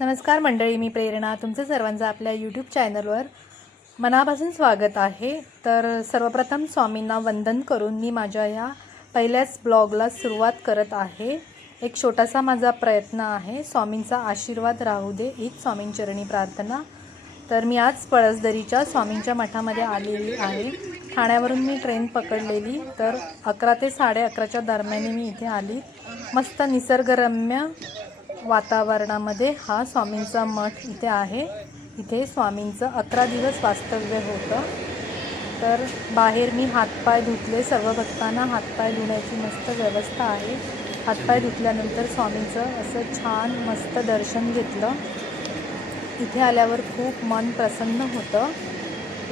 नमस्कार मंडळी, मी प्रेरणा तुमचं सर्वांचं आपल्या यूट्यूब चॅनलवर मनापासून स्वागत आहे। तर सर्वप्रथम स्वामींना वंदन करून मी माझ्या या पहिल्याच ब्लॉगला सुरुवात करत आहे। एक छोटासा माझा प्रयत्न आहे, स्वामींचा आशीर्वाद राहू दे हीच स्वामींचरणी प्रार्थना। तर मी आज पळसदरीच्या स्वामींच्या मठामध्ये आलेली आहे। ठाण्यावरून मी ट्रेन पकडलेली, तर 11 ते 11:30च्या दरम्यान मी इथे आली। मस्त निसर्गरम्य वातावरणामध्ये हा स्वामींचा मठ इथे आहे। इथे स्वामींचं 11 दिवस वास्तव्य होतं। तर बाहेर मी हातपाय धुतले, सर्व भक्तांना हातपाय धुण्याची मस्त व्यवस्था आहे। हातपाय धुतल्यानंतर स्वामींचं असं छान मस्त दर्शन घेतलं। इथे आल्यावर खूप मन प्रसन्न होतं।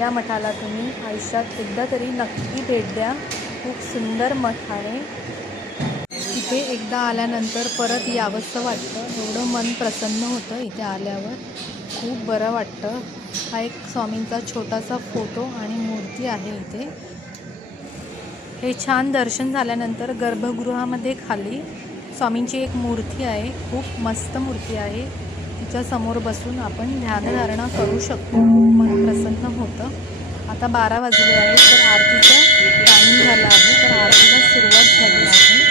या मठाला तुम्ही आयुष्यात एकदा तरी नक्की भेट द्या, खूप सुंदर मठ आहे। इथे एकदा आल्यानंतर परत यावंसं वाटतं, एवढं मन प्रसन्न होतं। इथे आल्यावर खूप बरं वाटतं। हा एक स्वामींचा छोटासा फोटो आणि मूर्ती आहे इथे। हे छान दर्शन झाल्यानंतर गर्भगृहामध्ये खाली स्वामींची एक मूर्ती आहे, खूप मस्त मूर्ती आहे। तिच्या समोर बसून आपण ध्यानधारणा करू शकतो, खूप मन प्रसन्न होतं। आता 12 वाजले आहेत, तर आरतीचा टाईम झाला आहे, तर आरतीला सुरुवात झाली आहे।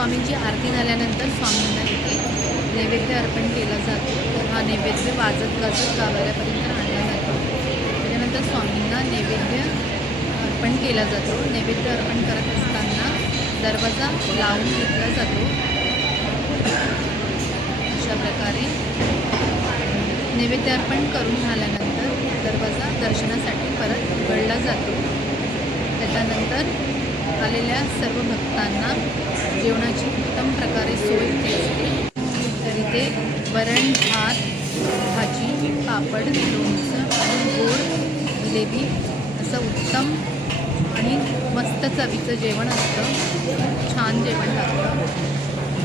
स्वामींची आरती झाल्यानंतर स्वामींना इथे नैवेद्य अर्पण केला जातो. तर हा नैवेद्य वाजत गाजत गाभाऱ्यापर्यंत आणला जातो. त्याच्यानंतर स्वामींना नैवेद्य अर्पण केला जातो. नैवेद्य अर्पण करत असताना दरवाजा लावून घेतला जातो. अशा प्रकारे नैवेद्य अर्पण करून झाल्यानंतर दरवाजा दर्शनासाठी परत उघडला जातो. त्याच्यानंतर आलेल्या सर्व भक्तांना जेवणाची उत्तम प्रकारे सोय इथे असते. तर इथे वरण, भात, भाजी, पापड, लोणचं आणि गोड जिलेबी असं उत्तम आणि मस्त चवीचं जेवण असतं. छान जेवण लागतं.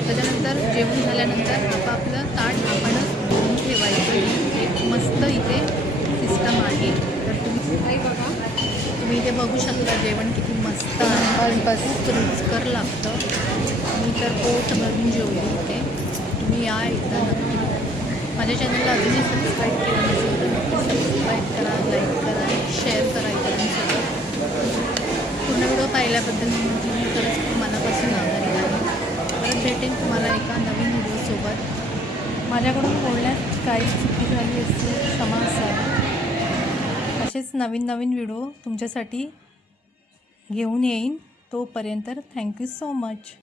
त्याच्यानंतर जेवण झाल्यानंतर आपापलं ताट आपणच धुवून ठेवायचं. ही एक मस्त इथे सिस्टम आहे. तर तुम्ही इथे बघू शकता जेवण किती मस्त आणि खूप रुचकर लागतं. मी तर पोट भरून जेवली इथे. तुम्ही या एकदा नक्की. माझ्या चॅनलला अजूनही सबस्क्राईब केलं नसेल तर नक्की सबस्क्राईब करा, लाईक करा, शेअर करा इतरांसोबत. पूर्ण व्हिडिओ पाहिल्याबद्दल मी खरंच खूप मनापासून आभारी आहे. परत भेटेन तुम्हाला एका नवीन व्हिडिओसोबत. माझ्याकडून बोलण्यात काही चुकी झाली असेल क्षमा असावी. असेच नवीन नवीन व्हिडिओ तुमच्यासाठी घेऊन येईन. तोपर्यंत थँक्यू सो मच.